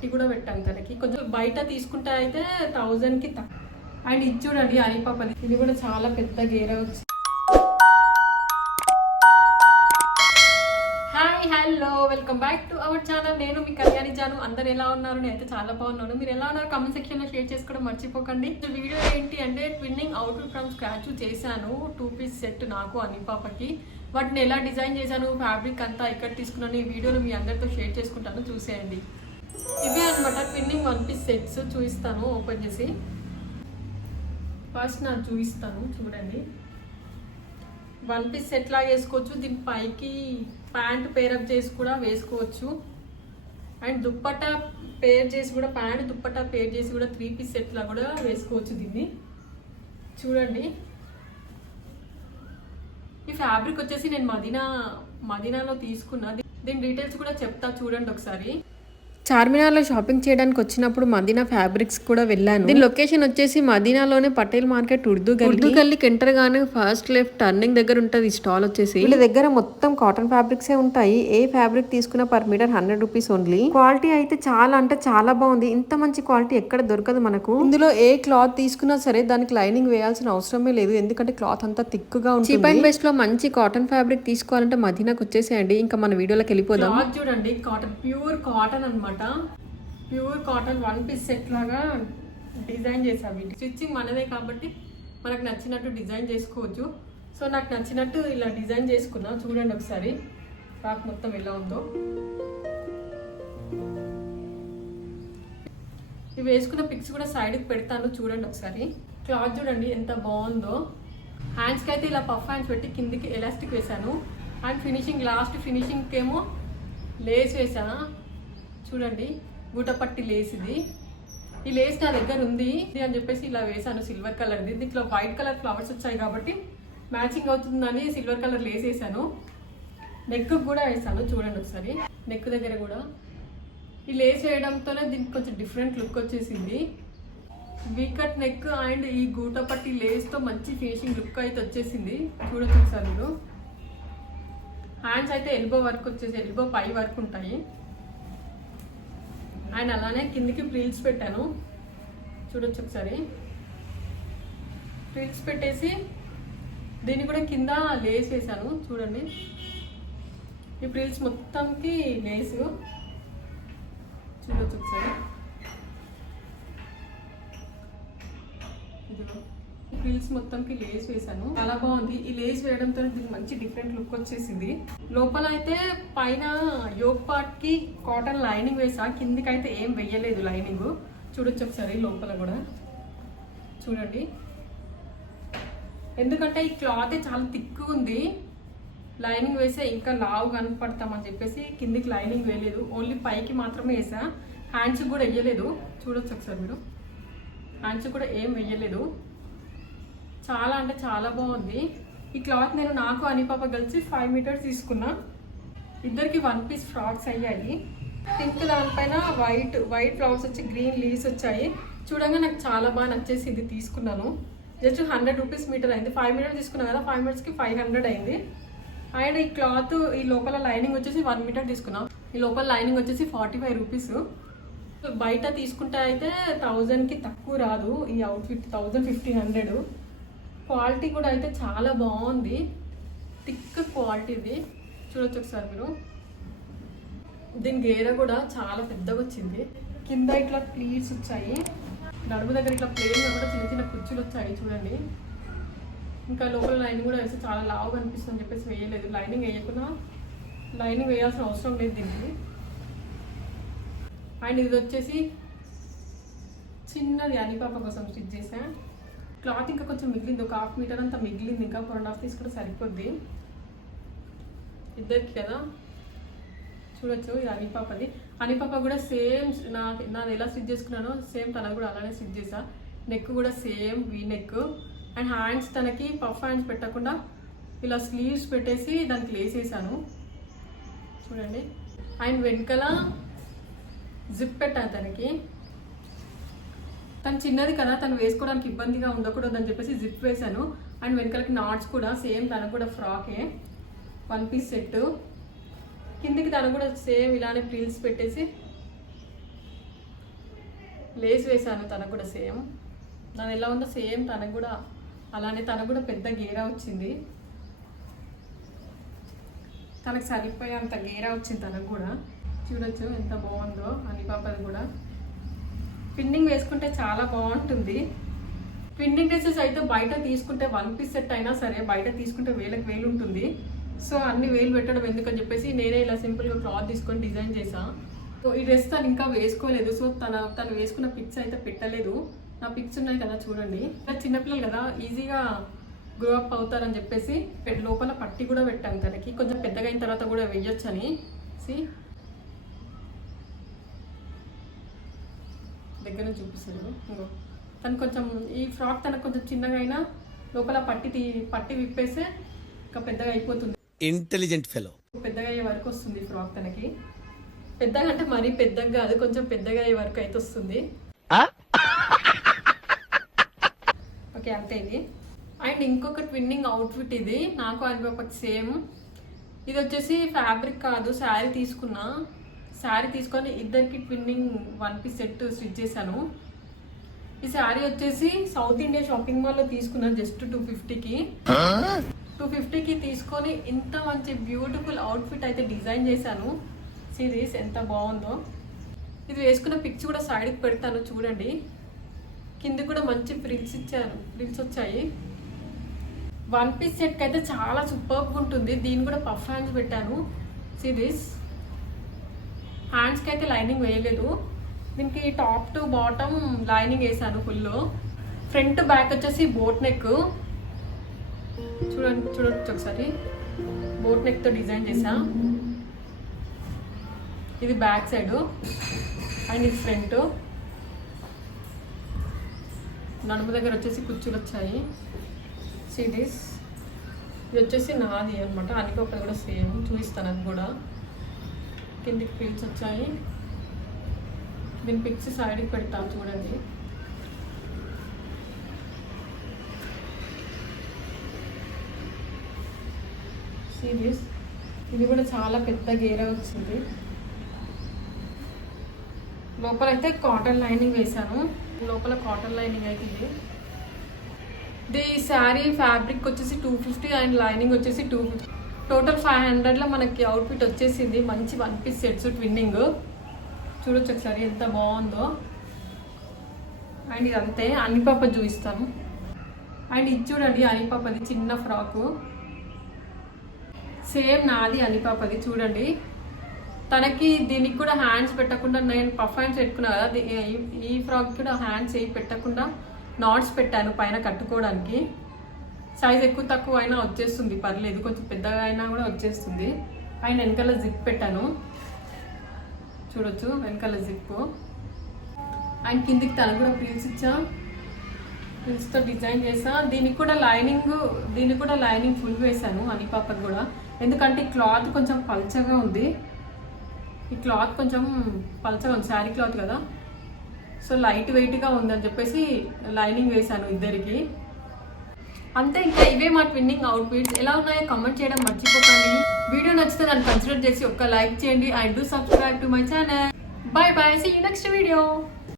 పట్టి కూడా పెట్టాను తనకి. కొంచెం బయట తీసుకుంటే అయితే 1000కి తక్కువ. అండ్ ఇది చూడండి అనిపాపది, ఇది కూడా చాలా పెద్ద గేర వచ్చి. Hi hello welcome back to our channel. నేను మీ కళ్యాణి జాను. అందరు ఎలా ఉన్నారు? నేనైతే చాలా బాగున్నాను. మీరు ఎలా ఉన్నారు కామెంట్ సెక్షన్ లో షేర్ చేసుకోవడం మర్చిపోకండి. వీడియో ఏంటి అంటే ట్విన్నింగ్ అవుట్ఫిట్ ఫ్రమ్ స్క్రాచ్ చేశాను. 2 పీస్ సెట్ నాకు అనిపాపకి. వాటిని ఎలా డిజైన్ చేశాను, ఫ్యాబ్రిక్ అంతా ఇక్కడ తీసుకున్నాను, ఈ వీడియోలో మీ అందరితో షేర్ చేసుకుంటాను, చూసేయండి. ఇవే అనమాట ట్విన్నింగ్ 1 పీస్ సెట్స్. చూపిస్తాను ఓపెన్ చేసి. ఫస్ట్ నాకు చూపిస్తాను చూడండి. 1 పీస్ సెట్ లాగా వేసుకోవచ్చు. దీని పైకి ప్యాంట్ పేరప్ చేసి కూడా వేసుకోవచ్చు. అండ్ దుప్పట్టా పేర్ చేసి కూడా, ప్యాంట్ దుప్పట్టా పేర్ చేసి కూడా 3 పీస్ సెట్ లా కూడా వేసుకోవచ్చు దీన్ని. చూడండి ఈ ఫ్యాబ్రిక్ వచ్చేసి నేను మదీనాలో తీసుకున్నా. దీని డీటెయిల్స్ కూడా చెప్తా చూడండి ఒకసారి. చార్మినార్లో షాపింగ్ చేయడానికి వచ్చినప్పుడు మదీనా ఫ్యాబ్రిక్స్ కూడా వెళ్ళాను. దీని లొకేషన్ వచ్చేసి మదీనాలోనే పటేల్ మార్కెట్ ఉర్దూ గల్లీకి ఎంటర్ గానే ఫస్ట్ లెఫ్ట్ టర్నింగ్ దగ్గర ఉంటుంది ఈ స్టాల్ వచ్చేసి. వీళ్ళ దగ్గర మొత్తం కాటన్ ఫ్యాబ్రిక్స్ ఉంటాయి. ఏ ఫ్యాబ్రిక్ తీసుకున్నా per metre 100 rupees only. Quality అయితే చాలా అంటే చాలా బాగుంది. ఇంత మంచి క్వాలిటీ ఎక్కడ దొరకదు మనకు. ఇందులో ఏ క్లాత్ తీసుకున్నా సరే దానికి లైనింగ్ వేయాల్సిన అవసరమే లేదు, ఎందుకంటే క్లాత్ అంతా థిక్గా ఉంటుంది. చీప్ అండ్ బెస్ట్ లో మంచి కాటన్ ఫ్యాబ్రిక్ తీసుకోవాలంటే మదీనాకు వచ్చేసేయండి. ఇంకా మన వీడియోలోకి వెళ్ళిపోదాం. చూడండి కాటన్, ప్యూర్ కాటన్ అనమాట. ప్యూర్ కాటన్ 1 పీస్ సెట్ లాగా డిజైన్ చేసాము. స్టిచ్చింగ్ మనదే కాబట్టి మనకు నచ్చినట్టు డిజైన్ చేసుకోవచ్చు. సో నాకు నచ్చినట్టు ఇలా డిజైన్ చేసుకున్నా. చూడండి ఒకసారి ఫ్రాక్ మొత్తం ఎలా ఉందో. ఇవి వేసుకున్న పిక్స్ కూడా సైడ్కి పెడతాను చూడండి ఒకసారి. క్లాత్ చూడండి ఎంత బాగుందో. హ్యాండ్స్కి అయితే ఇలా పఫ్ హ్యాండ్స్ పెట్టి కిందికి ఎలాస్టిక్ వేసాను. అండ్ ఫినిషింగ్ లాస్ట్ ఫినిషింగ్కి ఏమో లేస్ వేసాను. చూడండి గుటపట్టి లేస్. ఇది ఈ లేస్ నా దగ్గర ఉంది అని చెప్పేసి ఇలా వేసాను, సిల్వర్ కలర్ది. దీంట్లో వైట్ కలర్ ఫ్లవర్స్ వచ్చాయి కాబట్టి మ్యాచింగ్ అవుతుందని సిల్వర్ కలర్ లేస్ వేసాను. నెక్ కూడా వేసాను చూడండి ఒకసారి. నెక్ దగ్గర కూడా ఈ లేస్ వేయడంతోనే దీనికి కొంచెం డిఫరెంట్ లుక్ వచ్చేసింది. వీకట్ నెక్ అండ్ ఈ గూటపట్టి లేస్తో మంచి ఫినిషింగ్ లుక్ అయితే వచ్చేసింది. చూడొచ్చు ఒకసారి మీరు. హ్యాండ్స్ అయితే ఎల్బో వర్క్ వచ్చేసి, ఎల్బో పై వర్క్ ఉంటాయి. అండ్ అలానే కిందికి ప్రిల్స్ పెట్టాను చూడొచ్చు ఒకసారి. ప్రిల్స్ పెట్టేసి దీన్ని కూడా కింద లేస్ వేసాను చూడండి. ఈ ప్రిల్స్ మొత్తంకి లేసు చూడొచ్చు ఒకసారి. ప్రిల్స్ మొత్తంకి లేస్ వేసాను, చాలా బాగుంది. ఈ లేస్ వేయడంతో దీనికి మంచి డిఫరెంట్ లుక్ వచ్చేసింది. లోపల అయితే పైన యోక్ పార్ట్ కి కాటన్ లైనింగ్ వేసా, కిందికి అయితే ఏం వెయ్యలేదు లైనింగ్. చూడొచ్చు ఒకసారి లోపల కూడా చూడండి. ఎందుకంటే ఈ క్లాత్ చాలా థిక్ ఉంది, లైనింగ్ వేసే ఇంకా లావు కనపడతామని చెప్పేసి కిందికి లైనింగ్ వేయలేదు, ఓన్లీ పైకి మాత్రమే వేసా. హ్యాండ్స్ కూడా వేయలేదు చూడొచ్చు ఒకసారి మీరు. హ్యాండ్స్ కూడా ఏం వెయ్యలేదు. చాలా అంటే చాలా బాగుంది ఈ క్లాత్. నేను నాకు అనిపాప కలిసి 5 మీటర్స్ తీసుకున్నా. ఇద్దరికి 1 పీస్ ఫ్రాక్స్ అయ్యాయి. పింక్ దానిపైన వైట్ ఫ్లవర్స్ వచ్చి గ్రీన్ లీవ్స్ వచ్చాయి. చూడంగా నాకు చాలా బాగా నచ్చేసి ఇది తీసుకున్నాను. జస్ట్ 100 రూపీస్ మీటర్ అయింది. 5 మీటర్స్ తీసుకున్నాను కదా, 5 మీటర్స్కి 500 అయింది. అండ్ ఈ క్లాత్ ఈ లోపల లైనింగ్ వచ్చేసి 1 మీటర్ తీసుకున్నాం. ఈ లోపల లైనింగ్ వచ్చేసి 45 రూపీస్. బయట తీసుకుంటే అయితే 1000కి తక్కువ రాదు ఈ అవుట్ఫిట్. 1500. క్వాలిటీ కూడా అయితే చాలా బాగుంది, థిక్ క్వాలిటీది. చూడొచ్చు ఒకసారి మీరు. దీని గేర కూడా చాలా పెద్దగా వచ్చింది. కింద ఇట్లా ప్లీట్స్ వచ్చాయి, నడుము దగ్గర ఇట్లా ప్లేన్గా కూడా చిన్న చిన్న కుచ్చులు వచ్చాయి చూడండి. ఇంకా లోపల లైనింగ్ కూడా వేస్తే చాలా లావుగా అనిపిస్తుంది అని చెప్పేసి వేయలేదు. లైనింగ్ వేయకుండా, లైనింగ్ వేయాల్సిన అవసరం లేదు దీనికి. అండ్ ఇది వచ్చేసి చిన్నది అనిపాప కోసం స్టిచ్ చేసా. క్లాత్ ఇంకా కొంచెం మిగిలింది, ఒక 1/2 మీటర్ అంతా మిగిలింది. ఇంకా 4.5 తీసుకుంటే సరిపోద్ది ఇద్దరికి కదా. చూడొచ్చు ఇది అనిపాపది. అనిపాప కూడా సేమ్ నాది ఎలా స్టిచ్ చేసుకున్నానో సేమ్ తనకు కూడా అలానే స్టిచ్ చేసా. నెక్ కూడా same V neck. And hands తనకి పఫ్ హ్యాండ్స్ పెట్టకుండా ఇలా స్లీవ్స్ పెట్టేసి దానికి లేస్ వేసాను చూడండి. అండ్ వెనకాల జిప్ పెట్టాను తనకి. తను చిన్నది కదా, తను వేసుకోవడానికి ఇబ్బందిగా ఉండకూడదు అని చెప్పేసి జిప్ వేసాను. అండ్ వెనకాలకి నాట్స్ కూడా సేమ్ తనకు కూడా ఫ్రాకే 1 పీస్ సెట్. కిందికి తను కూడా సేమ్ ఇలానే ప్రిల్స్ పెట్టేసి లేస్ వేసాను తనకు కూడా సేమ్. నాది ఎలా ఉందో సేమ్ తనకు కూడా అలానే. తనకు కూడా పెద్ద గేరా వచ్చింది, తనకు సరిపోయే అంత గేరా వచ్చింది తనకు కూడా. చూడొచ్చు ఎంత బాగుందో అని పాపది కూడా. పిన్నింగ్ వేసుకుంటే చాలా బాగుంటుంది. పిన్నింగ్ డ్రెస్సెస్ అయితే బయట తీసుకుంటే 1 పీస్ సెట్ అయినా సరే బయట తీసుకుంటే వేలకు వేలు ఉంటుంది. సో అన్ని వేలు పెట్టడం ఎందుకని చెప్పేసి నేనే ఇలా సింపుల్గా క్లాత్ తీసుకొని డిజైన్ చేశాను. సో ఈ డ్రెస్ తను ఇంకా వేసుకోలేదు. సో తను వేసుకున్న పిక్స్ అయితే పెట్టలేదు. నా పిక్స్ ఉన్నాయి కదా చూడండి. చిన్నపిల్లలు కదా ఈజీగా గ్రో అప్ అవుతారని చెప్పేసి లోపల పట్టి కూడా పెట్టాను తనకి. కొంచెం పెద్దగా అయిన తర్వాత కూడా వేయొచ్చని. దగ్గర నుంచి చూపిస్తాను. ఇంకో తను కొంచెం ఈ ఫ్రాక్ తనకు కొంచెం చిన్నగా అయినా లోపల పట్టి విప్పేస్తే ఇంకా పెద్దగా అయిపోతుంది. Intelligent fellow. పెద్దగా అయ్యే వరకు వస్తుంది ఫ్రాక్ తనకి. పెద్దగా అంటే మరీ పెద్దగా కాదు, కొంచెం పెద్దగా అయ్యే వరకు అయితే వస్తుంది. ఓకే అంతే ఇది. అండ్ ఇంకొక ట్విన్నింగ్ అవుట్ఫిట్ ఇది నాకు అనుకోకపోతే సేమ్. ఇది వచ్చేసి ఫ్యాబ్రిక్ కాదు, శారీ తీసుకున్నా. శారీ తీసుకొని ఇద్దరికి ట్విన్నింగ్ 1 పీస్ సెట్ స్టిచ్ చేశాను. ఈ శారీ వచ్చేసి సౌత్ ఇండియా షాపింగ్ మాల్లో తీసుకున్నాను జస్ట్ 250కి. 250కి తీసుకొని ఇంత మంచి బ్యూటిఫుల్ అవుట్ఫిట్ అయితే డిజైన్ చేశాను. సిరీస్ ఎంత బాగుందో. ఇది వేసుకున్న పిక్స్ కూడా సైడ్కి పెడతాను చూడండి. కింద కూడా మంచి ఫ్రిల్స్ ఇచ్చాను, ఫ్రిల్స్ వచ్చాయి. 1 పీస్ సెట్కి అయితే చాలా సూపర్గా ఉంటుంది. దీన్ని కూడా పఫ్ హ్యాండ్స్ పెట్టాను. సిరీస్ హ్యాండ్స్కి అయితే లైనింగ్ వేయలేదు. దీనికి టాప్ టు బాటమ్ లైనింగ్ వేసాను ఫుల్. ఫ్రంట్ బ్యాక్ వచ్చేసి బోట్ నెక్ చూడొచ్చు ఒకసారి. బోట్ నెక్తో డిజైన్ చేసా. ఇది బ్యాక్ సైడ్ అండ్ ఇది ఫ్రంట్. నడుము దగ్గర వచ్చేసి కుచ్చులు వచ్చాయి. సిరీస్ ఇది వచ్చేసి నాది అనమాట. అనికొకటి కూడా సేమ్ చూపిస్తాను. అది కూడా కిందికి ఫీల్స్ వచ్చాయి. దీని పిక్స్ సైడ్కి పెడతాను చూడండి. సిరీస్ ఇది కూడా చాలా పెద్ద గేరా వచ్చింది. లోపల అయితే కాటన్ లైనింగ్ వేసాను. లోపల కాటన్ లైనింగ్ అయితే ఇది శారీ ఫ్యాబ్రిక్ వచ్చేసి 250 అండ్ లైనింగ్ వచ్చేసి 250. టోటల్ 500లో మనకి అవుట్ఫిట్ వచ్చేసింది. మంచి 1 పీస్ సెట్స్ ట్విన్నింగ్. చూడొచ్చు ఒకసారి ఎంత బాగుందో. అండ్ ఇది అంతే. అనిపాప చూపిస్తాను. అండ్ ఇది చూడండి అనిపాపది చిన్న ఫ్రాకు. సేమ్ నాది అనిపాపది చూడండి. తనకి దీనికి కూడా హ్యాండ్స్ పెట్టకుండా నేను పఫ్ హ్యాండ్స్ పెట్టుకున్నా కదా. ఈ ఫ్రాక్ కూడా హ్యాండ్స్ ఏవి పెట్టకుండా నాట్స్ పెట్టాను పైన కట్టుకోవడానికి. సైజ్ ఎక్కువ తక్కువ అయినా వచ్చేస్తుంది, పర్లేదు. కొంచెం పెద్దగా అయినా కూడా వచ్చేస్తుంది. పైన వెనకాల జిప్ పెట్టాను చూడొచ్చు, వెనకాల జిప్. అండ్ కిందికి తను కూడా ప్రిల్స్ ఇచ్చా. ప్రిల్స్తో డిజైన్ చేసా. దీనికి కూడా లైనింగ్ ఫుల్ వేసాను అనిపాపకు కూడా. ఎందుకంటే ఈ క్లాత్ కొంచెం పల్చగా ఉంది. ఈ క్లాత్ కొంచెం పల్చగా ఉంది, శారీ క్లాత్ కదా. సో లైట్ వెయిట్గా ఉందని చెప్పేసి లైనింగ్ వేసాను ఇద్దరికి. అంతే. ఇంకా ఇవే మా ట్విన్నింగ్ అవుట్ఫిట్స్. ఎలా ఉన్నాయో కామెంట్ చేయడం మర్చిపోకండి. వీడియో నచ్చితే నన్ను కన్సిడర్ చేసి ఒక్క లైక్ చేయండి. And do subscribe to my channel. Bye bye, see you next video.